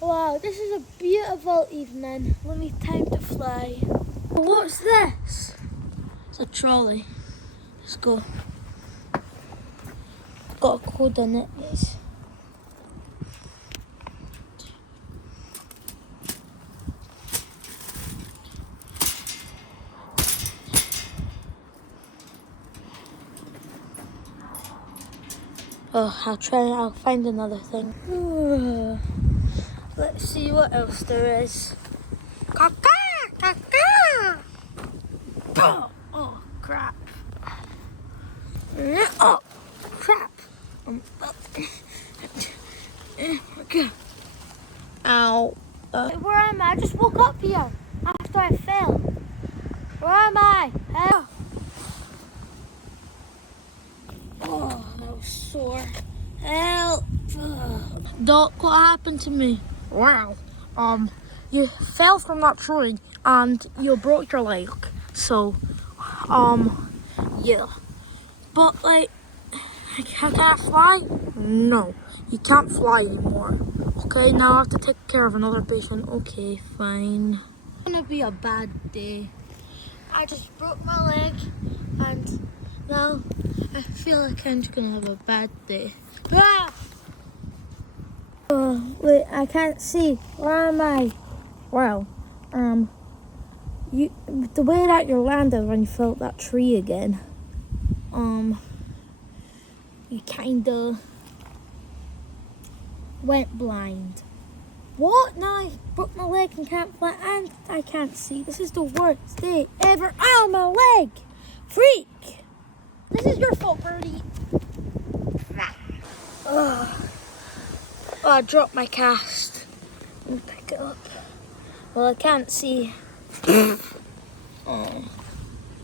Wow, this is a beautiful evening. Let me time to fly. What's this? It's a trolley. Let's go. Got a code in it. Yes. Oh, I'll find another thing. Let's see what else there is. Caca! Caca! Oh, crap. Oh, crap. Okay. Ow. Where am I? I just woke up here after I fell. Where am I? Help! Oh, that was sore. Help! Doc, what happened to me? Wow. You fell from that tree and you broke your leg. So, yeah. But like, can I fly? No, you can't fly anymore. Okay, now I have to take care of another patient. Okay, fine. It's gonna be a bad day. I just broke my leg and now I feel like I'm just gonna have a bad day. Ah! Oh, wait, I can't see. Where am I? Well, the way that you landed when you fell up that tree again, you kinda went blind. What? Now I broke my leg and can't fly and I can't see. This is the worst day ever. Ow, my leg! Freak! This is your fault, Birdie. Oh, I dropped my cast. Let me pick it up. Well, I can't see.